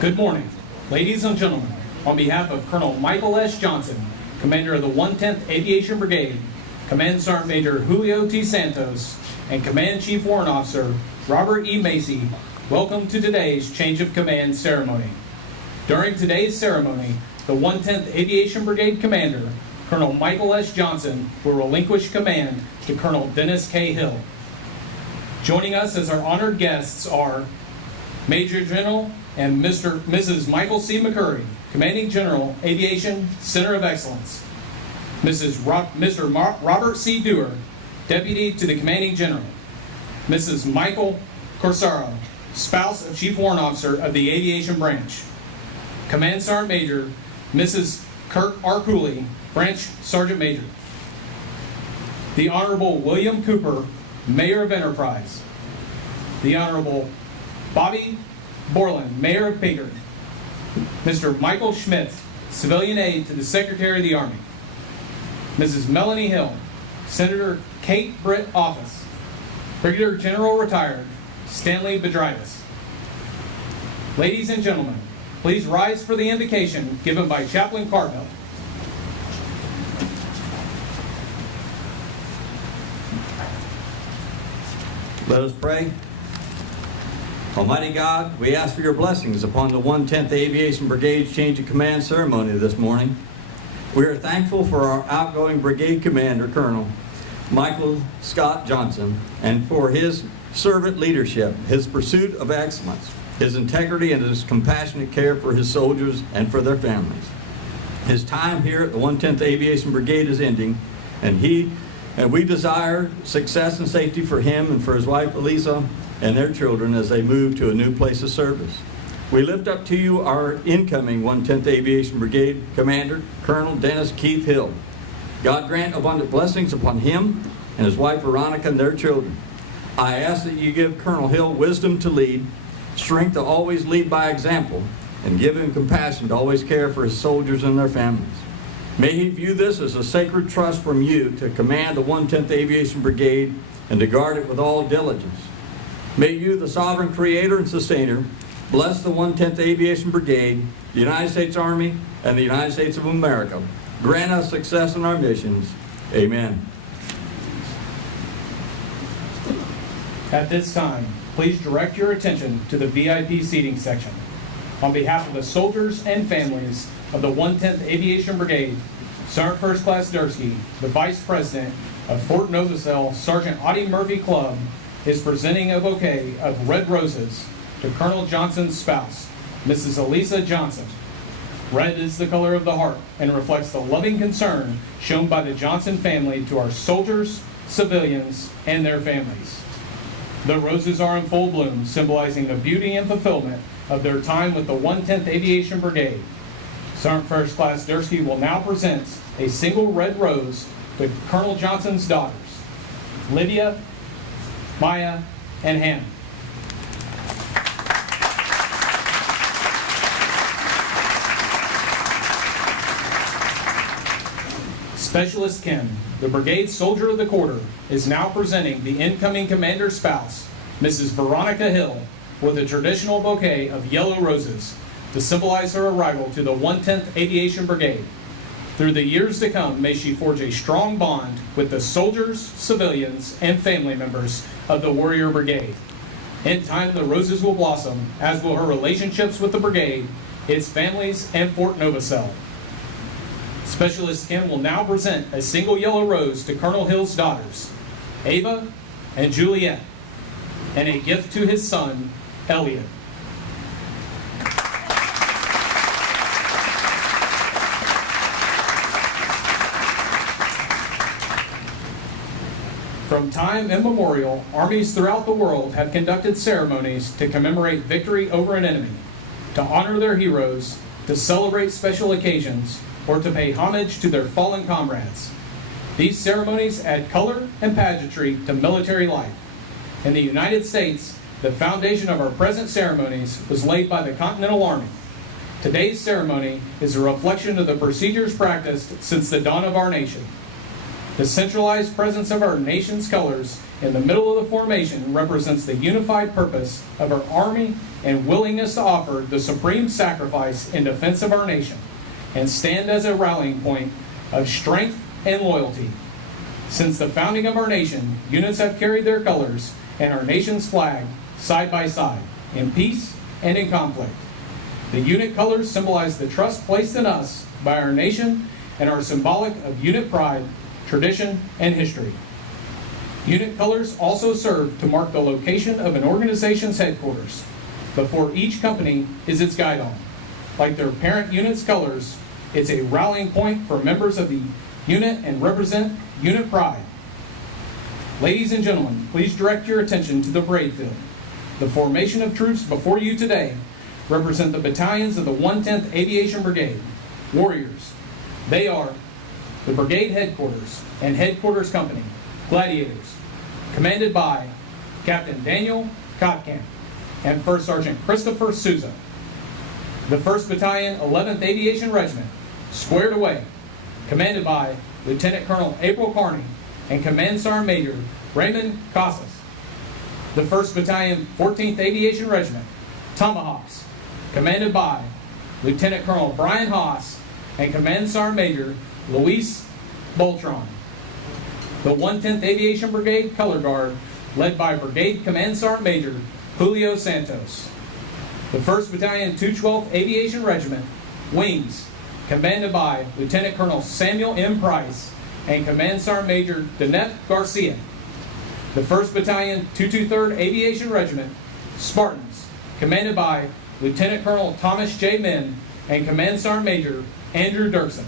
Good morning, ladies and gentlemen. On behalf of Colonel Michael S. Johnson, Commander of the 110th Aviation Brigade, Command Sergeant Major Julio T. Santos, and Command Chief Warrant Officer Robert E. Macy, welcome to today's Change of Command ceremony. During today's ceremony, the 110th Aviation Brigade Commander, Colonel Michael S. Johnson, will relinquish command to Colonel Dennis K. Hill. Joining us as our honored guests are Major General and Mrs. Michael C. McCurry, Commanding General, Aviation Center of Excellence. Mr. Robert C. Dewar, Deputy to the Commanding General. Mrs. Michael Corsaro, Spouse of Chief Warrant Officer of the Aviation Branch. Command Sergeant Major, Mrs. Kirk R. Cooley, Branch Sergeant Major. The Honorable William Cooper, Mayor of Enterprise. The Honorable Bobby Borland, Mayor of Pickard. Mr. Michael Schmidt, Civilian Aide to the Secretary of the Army. Mrs. Melanie Hill, Senator Kate Britt Office. Brigadier General Retired, Stanley Bedritis. Ladies and gentlemen, please rise for the invocation given by Chaplain Carville. Let us pray. Almighty God, we ask for your blessings upon the 110th Aviation Brigade's Change of Command ceremony this morning. We are thankful for our outgoing brigade commander, Colonel Michael Scott Johnson, and for his servant leadership, his pursuit of excellence, his integrity, and his compassionate care for his soldiers and for their families. His time here at the 110th Aviation Brigade is ending, and we desire success and safety for him and for his wife, Elisa, and their children as they move to a new place of service. We lift up to you our incoming 110th Aviation Brigade Commander, Colonel Dennis Keith Hill. God grant abundant blessings upon him and his wife, Veronica, and their children. I ask that you give Colonel Hill wisdom to lead, strength to always lead by example, and give him compassion to always care for his soldiers and their families. May he view this as a sacred trust from you to command the 110th Aviation Brigade and to guard it with all diligence. May you, the sovereign creator and sustainer, bless the 110th Aviation Brigade, the United States Army, and the United States of America. Grant us success in our missions. Amen. At this time, please direct your attention to the VIP seating section. On behalf of the soldiers and families of the 110th Aviation Brigade, Sergeant First Class Dursky, the Vice President of Fort Novosel, Sergeant Audie Murphy Club, is presenting a bouquet of red roses to Colonel Johnson's spouse, Mrs. Elisa Johnson. Red is the color of the heart and reflects the loving concern shown by the Johnson family to our soldiers, civilians, and their families. The roses are in full bloom, symbolizing the beauty and fulfillment of their time with the 110th Aviation Brigade. Sergeant First Class Dursky will now present a single red rose to Colonel Johnson's daughters, Lydia, Maya, and Hannah. Specialist Kim, the brigade soldier of the quarter, is now presenting the incoming commander's spouse, Mrs. Veronica Hill, with a traditional bouquet of yellow roses to symbolize her arrival to the 110th Aviation Brigade. Through the years to come, may she forge a strong bond with the soldiers, civilians, and family members of the Warrior Brigade. In time, the roses will blossom, as will her relationships with the brigade, its families, and Fort Novosel. Specialist Kim will now present a single yellow rose to Colonel Hill's daughters, Ava and Juliet, and a gift to his son, Elliot. From time immemorial, armies throughout the world have conducted ceremonies to commemorate victory over an enemy, to honor their heroes, to celebrate special occasions, or to pay homage to their fallen comrades. These ceremonies add color and pageantry to military life. In the United States, the foundation of our present ceremonies was laid by the Continental Army. Today's ceremony is a reflection of the procedures practiced since the dawn of our nation. The centralized presence of our nation's colors in the middle of the formation represents the unified purpose of our Army and willingness to offer the supreme sacrifice in defense of our nation and stand as a rallying point of strength and loyalty. Since the founding of our nation, units have carried their colors and our nation's flag side by side, in peace and in conflict. The unit colors symbolize the trust placed in us by our nation and are symbolic of unit pride, tradition, and history. Unit colors also serve to mark the location of an organization's headquarters. Before each company is its guidon. Like their parent unit's colors, it's a rallying point for members of the unit and represent unit pride. Ladies and gentlemen, please direct your attention to the parade field. The formation of troops before you today represent the battalions of the 110th Aviation Brigade, warriors. They are the brigade headquarters and headquarters company, gladiators, commanded by Captain Daniel Kotkamp and First Sergeant Christopher Souza. The 1st Battalion, 11th Aviation Regiment, squared away, commanded by Lieutenant Colonel April Carney and Command Sergeant Major Raymond Casas. The 1st Battalion, 14th Aviation Regiment, Tomahawks, commanded by Lieutenant Colonel Brian Haas and Command Sergeant Major Luis Boltron. The 110th Aviation Brigade Color Guard, led by Brigade Command Sergeant Major Julio Santos. The 1st Battalion, 212th Aviation Regiment, Wings, commanded by Lieutenant Colonel Samuel M. Price and Command Sergeant Major Danette Garcia. The 1st Battalion, 223rd Aviation Regiment, Spartans, commanded by Lieutenant Colonel Thomas J. Min and Command Sergeant Major Andrew Dirksen.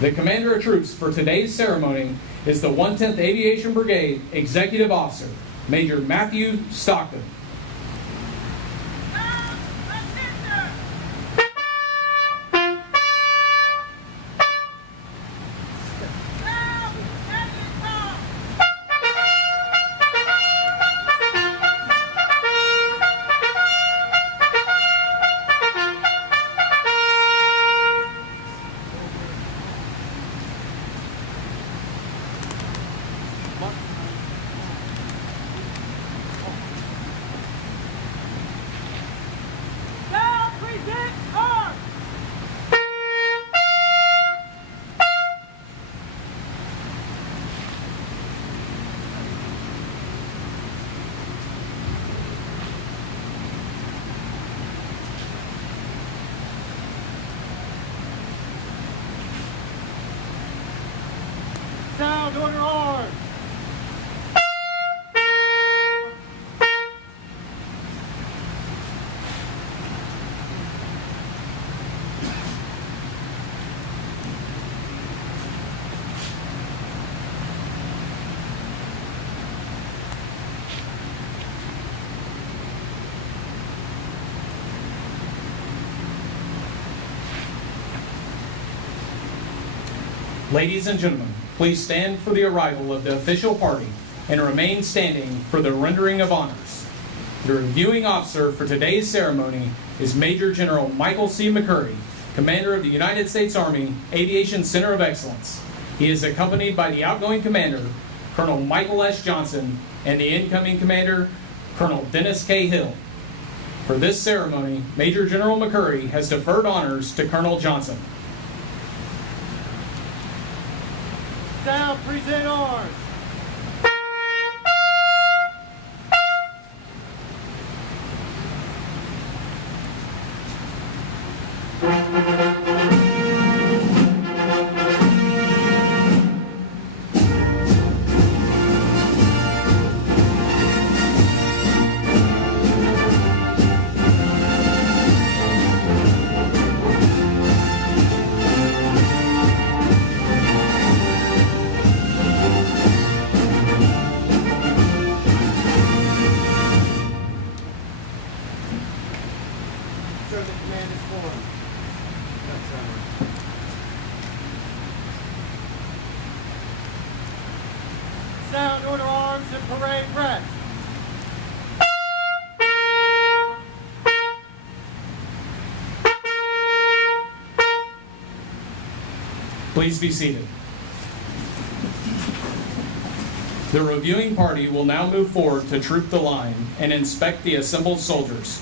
The commander of troops for today's ceremony is the 110th Aviation Brigade Executive Officer, Major Matthew Stockton. Sound order arms! Ladies and gentlemen, please stand for the arrival of the official party and remain standing for the rendering of honors. The reviewing officer for today's ceremony is Major General Michael C. McCurry, Commander of the United States Army Aviation Center of Excellence. He is accompanied by the outgoing commander, Colonel Michael S. Johnson, and the incoming commander, Colonel Dennis K. Hill. For this ceremony, Major General McCurry has deferred honors to Colonel Johnson. Sound, present arms! Sir, the command is formed. Sound order arms and parade press. Please be seated. The reviewing party will now move forward to troop the line and inspect the assembled soldiers.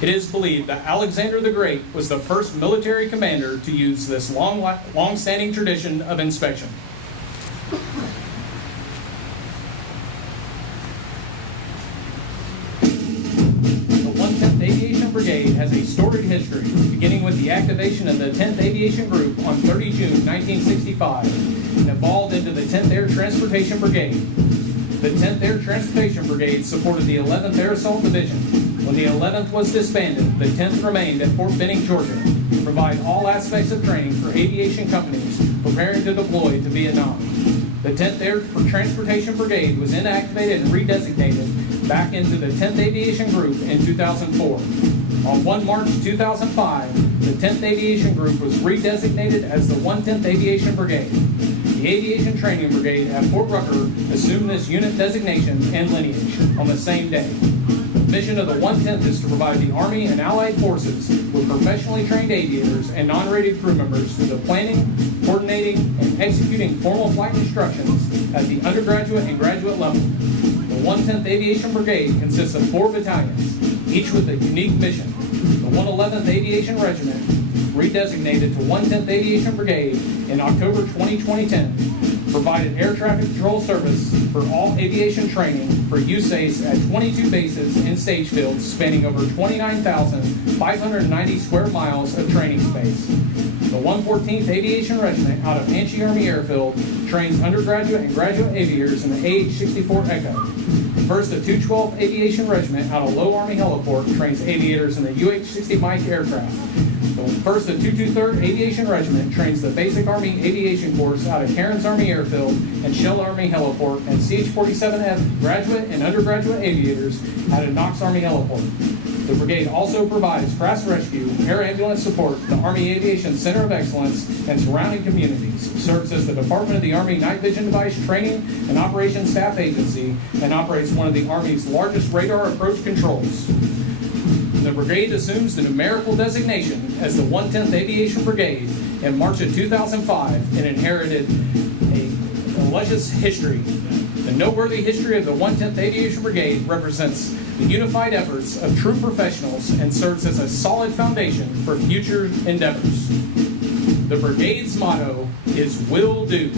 It is believed that Alexander the Great was the first military commander to use this long-standing tradition of inspection. The 110th Aviation Brigade has a storied history, beginning with the activation of the 10th Aviation Group on 30 June 1965 and evolved into the 10th Air Transportation Brigade. The 10th Air Transportation Brigade supported the 11th Air Assault Division. When the 11th was disbanded, the 10th remained at Fort Benning, Georgia, to provide all aspects of training for aviation companies preparing to deploy to Vietnam. The 10th Air Transportation Brigade was inactivated and redesignated back into the 10th Aviation Group in 2004. On 1 March 2005, the 10th Aviation Group was redesignated as the 110th Aviation Brigade. The Aviation Training Brigade at Fort Rucker assumed this unit designation and lineage on the same day. The mission of the 110th is to provide the Army and Allied forces with professionally trained aviators and non-rated crew members through the planning, coordinating, and executing formal flight instructions at the undergraduate and graduate level. The 110th Aviation Brigade consists of 4 battalions, each with a unique mission. The 111th Aviation Regiment, redesignated to 110th Aviation Brigade in October 2010, provided air traffic control service for all aviation training for USACE at 22 bases in stage fields spanning over 29,590 square miles of training space. The 114th Aviation Regiment out of Anchi Army Airfield trains undergraduate and graduate aviators in the AH-64 Echo. The 1st of 212th Aviation Regiment out of Low Army Heliport trains aviators in the UH-60 Mike aircraft. The 1st of 223rd Aviation Regiment trains the Basic Army Aviation Course out of Cairns Army Airfield and Shell Army Heliport, and CH-47F graduate and undergraduate aviators out of Knox Army Heliport. The brigade also provides crash rescue, air ambulance support to the Army Aviation Center of Excellence and surrounding communities, serves as the Department of the Army Night Vision Device Training and Operations Staff Agency, and operates one of the Army's largest radar approach controls. The brigade assumes the numerical designation as the 110th Aviation Brigade in March of 2005 and inherited a luscious history. The noteworthy history of the 110th Aviation Brigade represents the unified efforts of true professionals and serves as a solid foundation for future endeavors. The brigade's motto is "Will Do."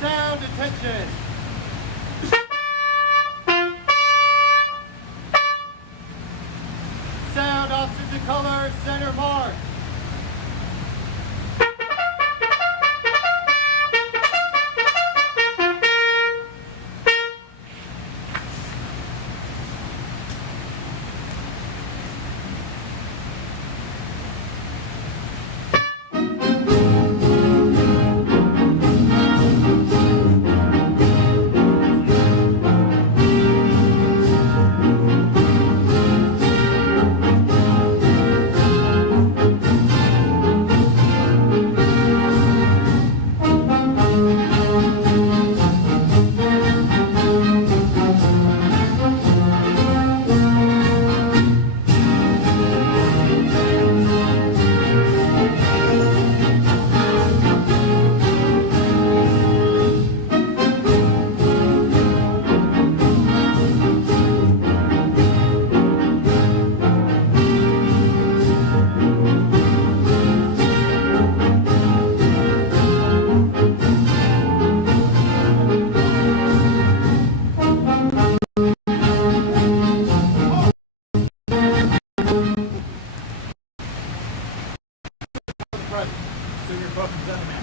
Sound attention. Sound opposite to color, center mark. Senior Buckets on the map.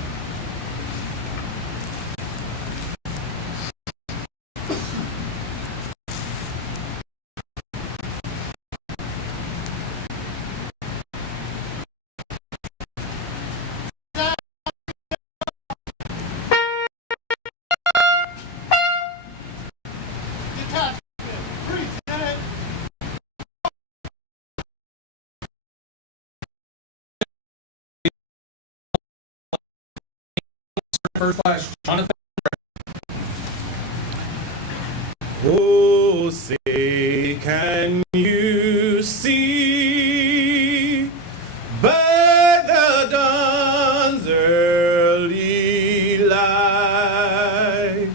Detach. First Class Jonathan. Oh, say, can you see by the dawn's early light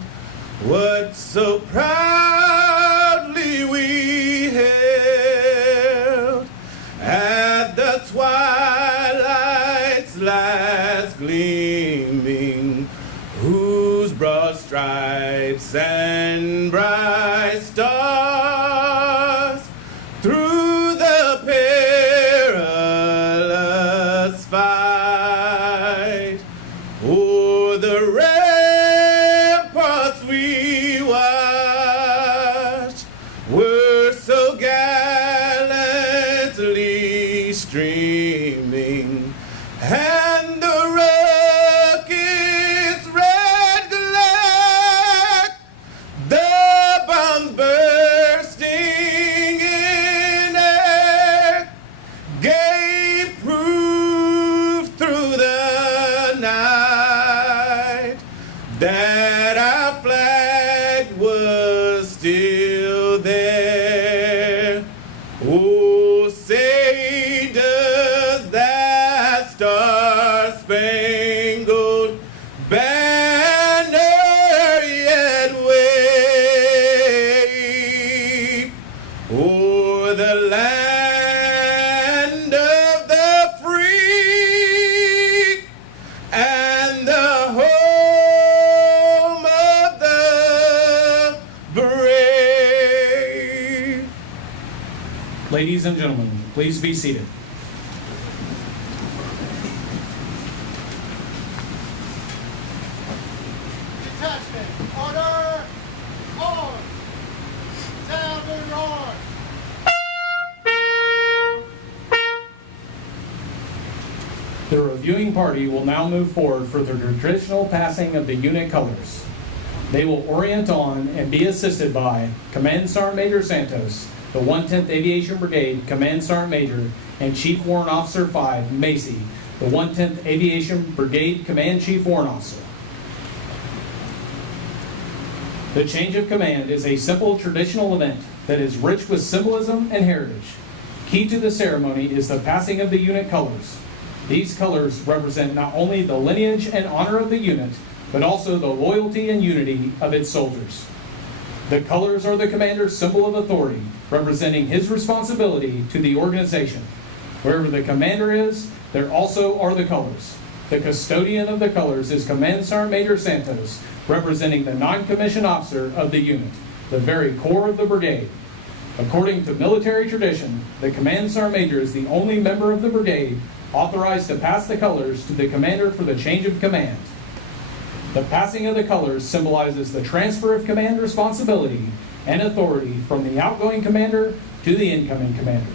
what so proudly we hailed at the twilight's last gleaming, whose broad stripes and bright stars through the perilous fight o'er the ramparts we watched were so gallantly streaming, and the rocket's red glare, the bombs bursting in air, gave proof through the night that our flag was still there. Oh, say does that star-spangled banner yet wave o'er the land of the free and the home of the brave? Ladies and gentlemen, please be seated. Detachment, order, arms. Sound your arms. The reviewing party will now move forward for the traditional passing of the unit colors. They will orient on and be assisted by Command Sergeant Major Santos, the 110th Aviation Brigade Command Sergeant Major and Chief Warrant Officer 5, Macy, the 110th Aviation Brigade Command Chief Warrant Officer. The change of command is a simple traditional event that is rich with symbolism and heritage. Key to the ceremony is the passing of the unit colors. These colors represent not only the lineage and honor of the unit, but also the loyalty and unity of its soldiers. The colors are the commander's symbol of authority, representing his responsibility to the organization. Wherever the commander is, there also are the colors. The custodian of the colors is Command Sergeant Major Santos, representing the non-commissioned officer of the unit, the very core of the brigade. According to military tradition, the Command Sergeant Major is the only member of the brigade authorized to pass the colors to the commander for the change of command. The passing of the colors symbolizes the transfer of command responsibility and authority from the outgoing commander to the incoming commander,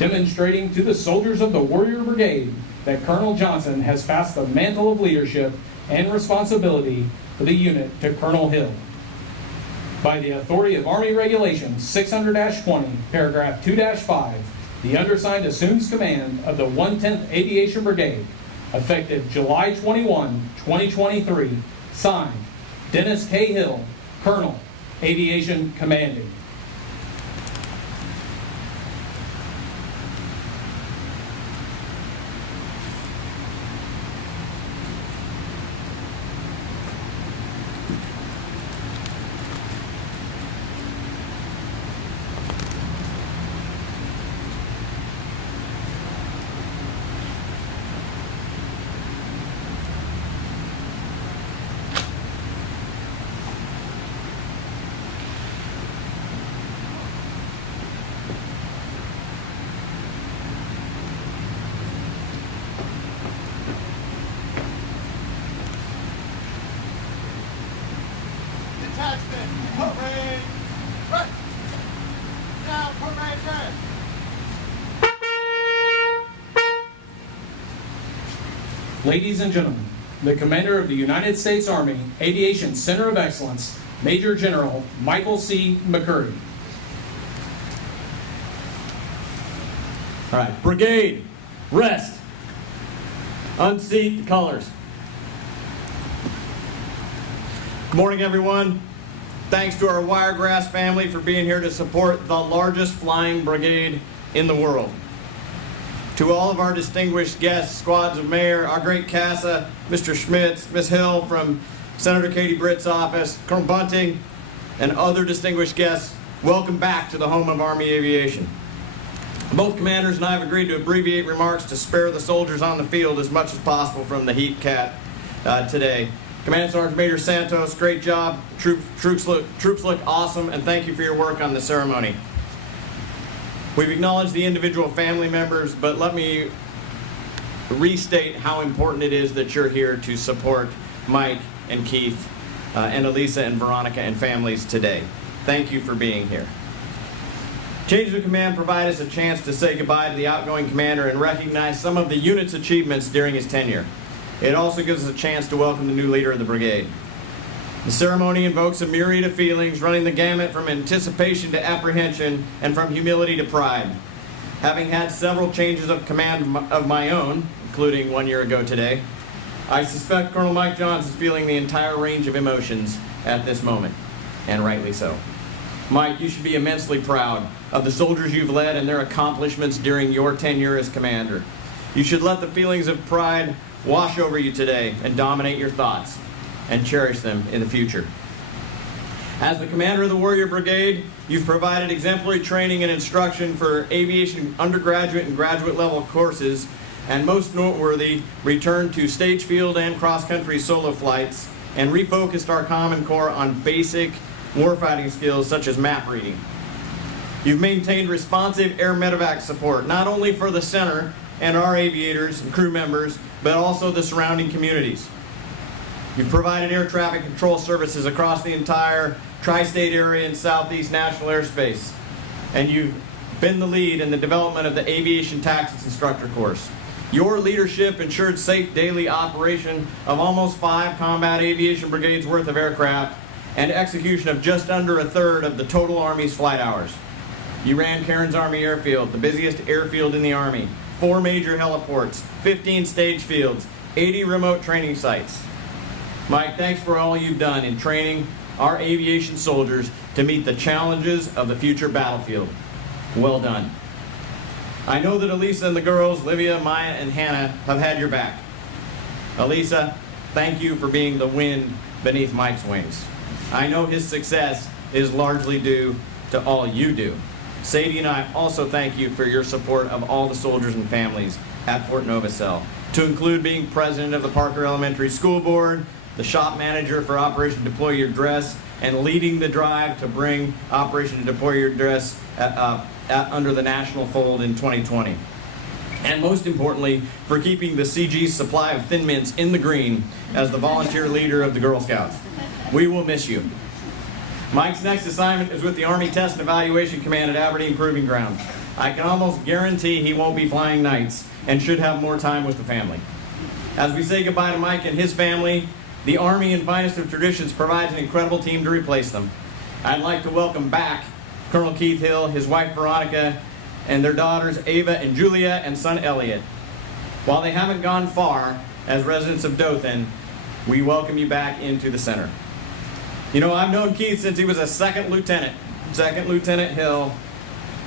demonstrating to the soldiers of the Warrior Brigade that Colonel Johnson has passed the mantle of leadership and responsibility for the unit to Colonel Hill. By the authority of Army Regulations 600-20, paragraph 2-5, the undersigned assumes command of the 110th Aviation Brigade, effective July 21, 2023, signed, Dennis K. Hill, Colonel, Aviation Commanding. Detachment, parade, rest. Sound parade rest. Ladies and gentlemen, the Commander of the United States Army Aviation Center of Excellence, Major General Michael C. McCurry. All right, brigade, rest. Unseat the colors. Good morning, everyone. Thanks to our Wiregrass family for being here to support the largest flying brigade in the world. To all of our distinguished guests, squads of mayor, our great CASA, Mr. Schmitz, Ms. Hill from Senator Katie Britt's office, Colonel Bunting, and other distinguished guests, welcome back to the home of Army Aviation. Both commanders and I have agreed to abbreviate remarks to spare the soldiers on the field as much as possible from the heat cat today. Command Sergeant Major Santos, great job. Troops look awesome, and thank you for your work on the ceremony. We've acknowledged the individual family members, but let me restate how important it is that you're here to support Mike and Keith and Elisa and Veronica and families today. Thank you for being here. Changes of command provide us a chance to say goodbye to the outgoing commander and recognize some of the unit's achievements during his tenure. It also gives us a chance to welcome the new leader of the brigade. The ceremony invokes a myriad of feelings, running the gamut from anticipation to apprehension and from humility to pride. Having had several changes of command of my own, including 1 year ago today, I suspect Colonel Mike Johns is feeling the entire range of emotions at this moment, and rightly so. Mike, you should be immensely proud of the soldiers you've led and their accomplishments during your tenure as commander. You should let the feelings of pride wash over you today and dominate your thoughts, and cherish them in the future. As the commander of the Warrior Brigade, you've provided exemplary training and instruction for aviation undergraduate and graduate level courses, and most noteworthy, returned to stage field and cross-country solo flights, and refocused our Common Core on basic warfighting skills such as map reading. You've maintained responsive air medevac support, not only for the center and our aviators and crew members, but also the surrounding communities. You've provided air traffic control services across the entire tri-state area and Southeast National Airspace. And you've been the lead in the development of the Aviation Tactics Instructor course. Your leadership ensured safe daily operation of almost 5 combat aviation brigades worth of aircraft and execution of just under a third of the total Army's flight hours. You ran Cairns Army Airfield, the busiest airfield in the Army, 4 major heliports, 15 stage fields, 80 remote training sites. Mike, thanks for all you've done in training our aviation soldiers to meet the challenges of the future battlefield. Well done. I know that Elisa and the girls, Livia, Maya, and Hannah, have had your back. Elisa, thank you for being the wind beneath Mike's wings. I know his success is largely due to all you do. Sadie and I also thank you for your support of all the soldiers and families at Fort Novosel, to include being president of the Parker Elementary School Board, the shop manager for Operation Deploy Your Dress, and leading the drive to bring Operation Deploy Your Dress under the national fold in 2020. And most importantly, for keeping the CG's supply of Thin Mints in the green as the volunteer leader of the Girl Scouts. We will miss you. Mike's next assignment is with the Army Test and Evaluation Command at Aberdeen Proving Ground. I can almost guarantee he won't be flying nights and should have more time with the family. As we say goodbye to Mike and his family, the Army, in finest of traditions, provides an incredible team to replace them. I'd like to welcome back Colonel Keith Hill, his wife Veronica, and their daughters Ava and Julia, and son Elliot. While they haven't gone far as residents of Dothan, we welcome you back into the center. You know, I've known Keith since he was a second lieutenant Hill,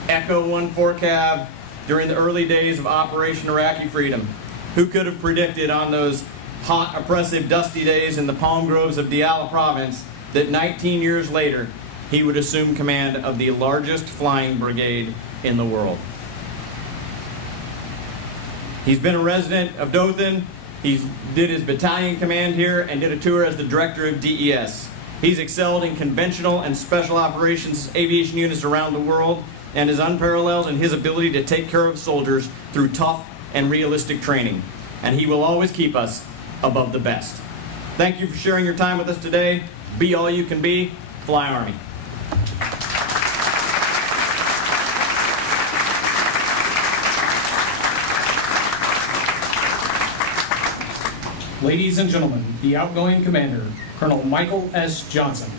Echo 14 Cav, during the early days of Operation Iraqi Freedom. Who could have predicted on those hot, oppressive, dusty days in the palm groves of Diyala province that 19 years later he would assume command of the largest flying brigade in the world. He's been a resident of Dothan. He did his battalion command here and did a tour as the director of DES. He's excelled in conventional and special operations aviation units around the world and is unparalleled in his ability to take care of soldiers through tough and realistic training. And he will always keep us above the best. Thank you for sharing your time with us today. Be all you can be. Fly Army. Ladies and gentlemen, the outgoing commander, Colonel Michael S. Johnson.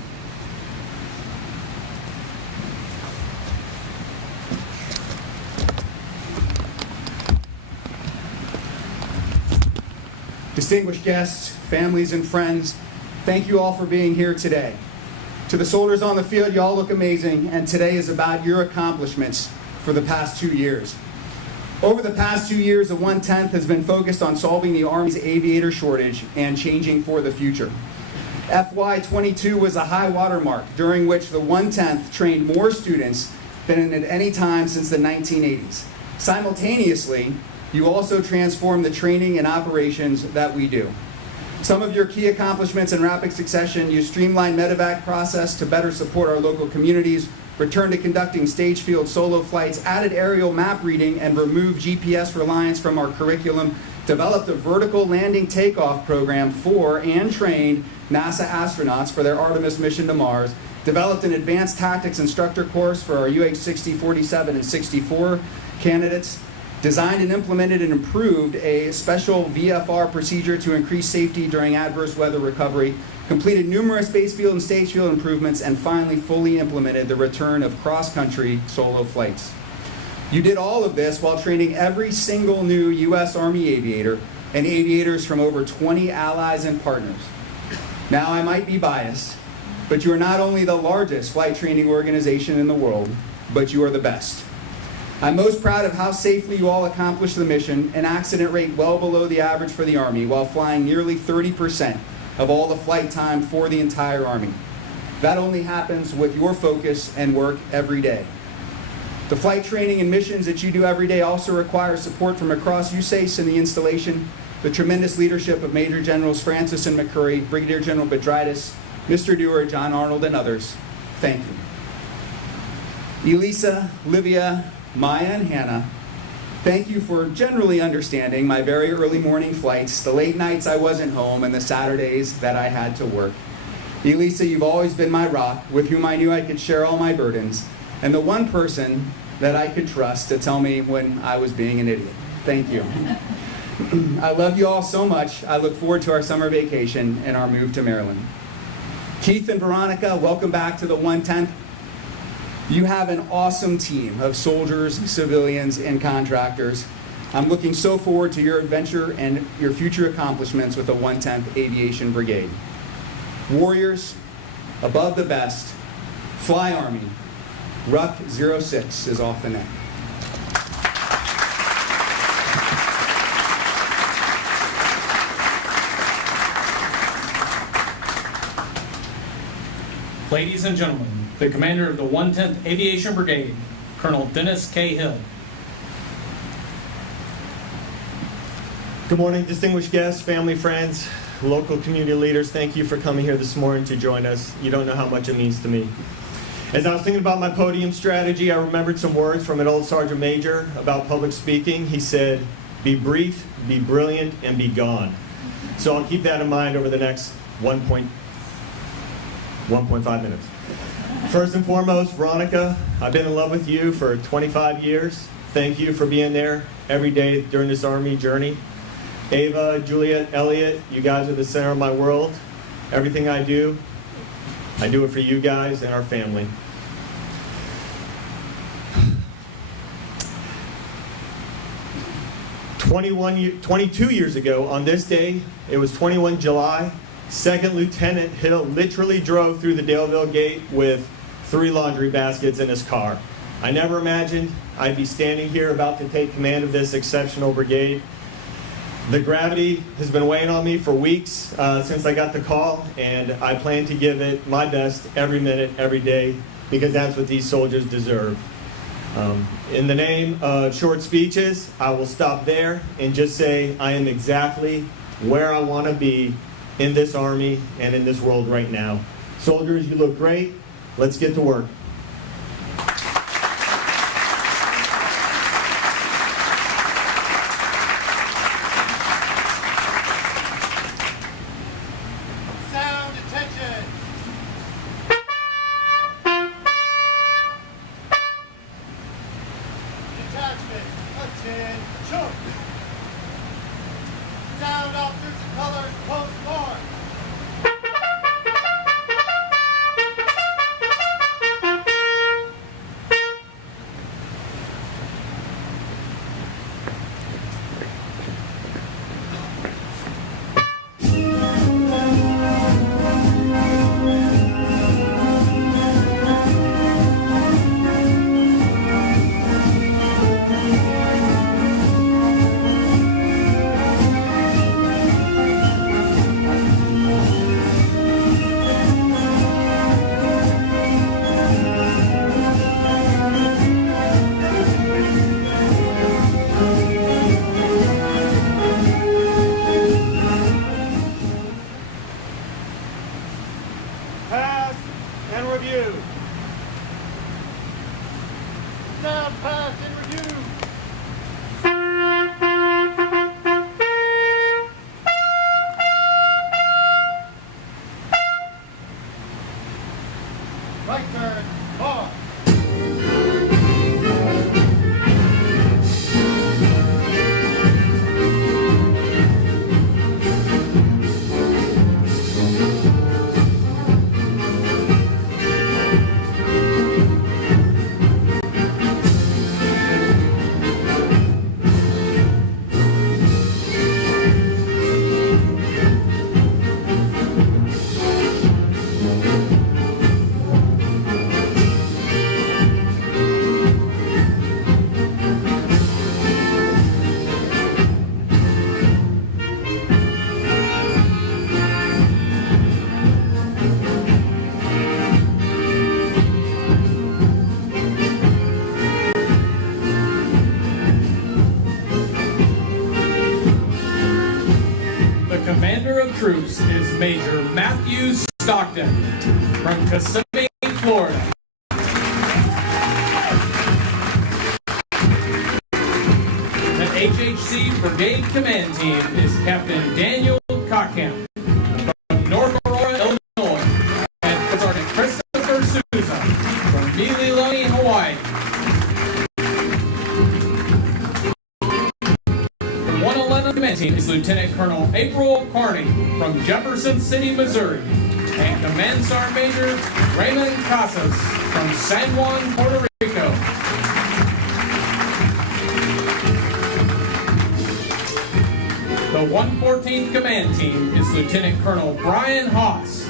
Distinguished guests, families, and friends, Thank you all for being here today. To the soldiers on the field, you all look amazing, and today is about your accomplishments for the past 2 years. Over the past 2 years, the 110th has been focused on solving the Army's aviator shortage and changing for the future. FY22 was a high water mark during which the 110th trained more students than at any time since the 1980s. Simultaneously, you also transformed the training and operations that we do. Some of your key accomplishments in rapid succession: you streamlined medevac process to better support our local communities, returned to conducting stage field solo flights, added aerial map reading and removed GPS reliance from our curriculum, developed a vertical landing takeoff program for and trained NASA astronauts for their Artemis mission to Mars, developed an advanced tactics instructor course for our UH-60, 47, and 64 candidates, designed and implemented and improved a special VFR procedure to increase safety during adverse weather recovery, completed numerous base field and stage field improvements, and finally fully implemented the return of cross-country solo flights. You did all of this while training every single new U.S. Army aviator and aviators from over 20 allies and partners. Now, I might be biased, but you are not only the largest flight training organization in the world, but you are the best. I'm most proud of how safely you all accomplished the mission, an accident rate well below the average for the Army, while flying nearly 30% of all the flight time for the entire Army. That only happens with your focus and work every day. The flight training and missions that you do every day also require support from across USACE in the installation, the tremendous leadership of Major Generals Francis and McCurry, Brigadier General Bedridis, Mr. Dewar, John Arnold, and others. Thank you. Elisa, Livia, Maya, and Hannah, thank you for generally understanding my very early morning flights, the late nights I wasn't home, and the Saturdays that I had to work. Elisa, you've always been my rock, with whom I knew I could share all my burdens, and the one person that I could trust to tell me when I was being an idiot. Thank you. I love you all so much. I look forward to our summer vacation and our move to Maryland. Keith and Veronica, welcome back to the 110th. You have an awesome team of soldiers, civilians, and contractors. I'm looking so forward to your adventure and your future accomplishments with the 110th Aviation Brigade. Warriors, above the best, fly Army. Ruck 06 is off the net. Ladies and gentlemen, the commander of the 110th Aviation Brigade, Colonel Dennis K. Hill. Good morning, distinguished guests, family, friends, local community leaders. Thank you for coming here this morning to join us. You don't know how much it means to me. As I was thinking about my podium strategy, I remembered some words from an old Sergeant Major about public speaking. He said, be brief, be brilliant, and be gone. So I'll keep that in mind over the next 1.5 minutes. First and foremost, Veronica, I've been in love with you for 25 years. Thank you for being there every day during this Army journey. Ava, Juliet, Elliot, you guys are the center of my world. Everything I do it for you guys and our family. – 22 years ago, on this day, it was 21 July, Second Lieutenant Hill literally drove through the Daleville gate with 3 laundry baskets in his car. I never imagined I'd be standing here about to take command of this exceptional brigade. The gravity has been weighing on me for weeks since I got the call, and I plan to give it my best every minute, every day, because that's what these soldiers deserve. In the name of short speeches, I will stop there and just say I am exactly where I want to be in this Army and in this world right now. Soldiers, you look great. Let's get to work. Sound attention. Detachment, attention. Sound officers and colors, post march. commander of troops is Major Matthew Stockton from Kissimmee, Florida. The HHC Brigade Command Team is Captain Daniel Cockham from North Aurora, Illinois, and Sergeant Christopher Souza from Mililani, Hawaii. The 111th Command Team is Lieutenant Colonel April Carney from Jefferson City, Missouri, and Command Sergeant Major Raymond Casas from San Juan, Puerto Rico. The 114th Command Team is Lieutenant Colonel Brian Haas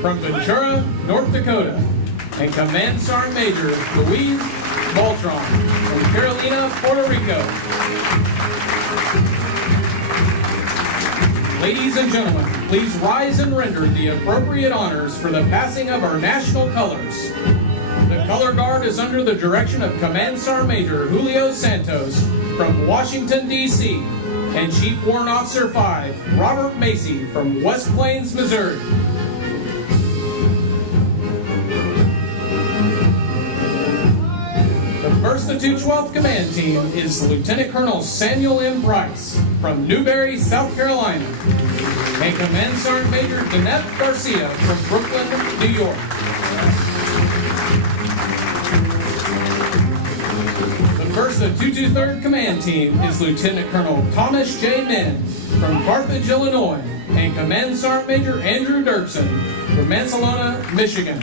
from Ventura, North Dakota, and Command Sergeant Major Louise Baltron from Carolina, Puerto Rico. Ladies and gentlemen, please rise and render the appropriate honors for the passing of our national colors. The color guard is under the direction of Command Sergeant Major Julio Santos from Washington, D.C., and Chief Warrant Officer 5, Robert Macy from West Plains, Missouri. The 1st to 212th Command Team is Lieutenant Colonel Samuel M. Price from Newberry, South Carolina, and Command Sergeant Major Danette Garcia from Brooklyn, New York. The 1st to 223rd Command Team is Lieutenant Colonel Thomas J. Min from Carthage, Illinois, and Command Sergeant Major Andrew Dirksen from Mansalona, Michigan.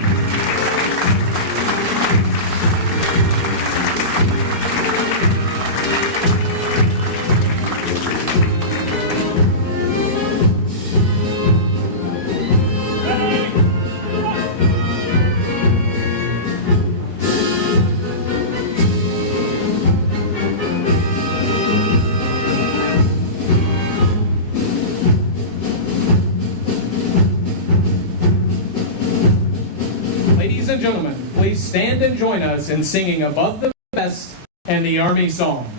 Ladies and gentlemen, please stand and join us in singing Above the Best and the Army Song.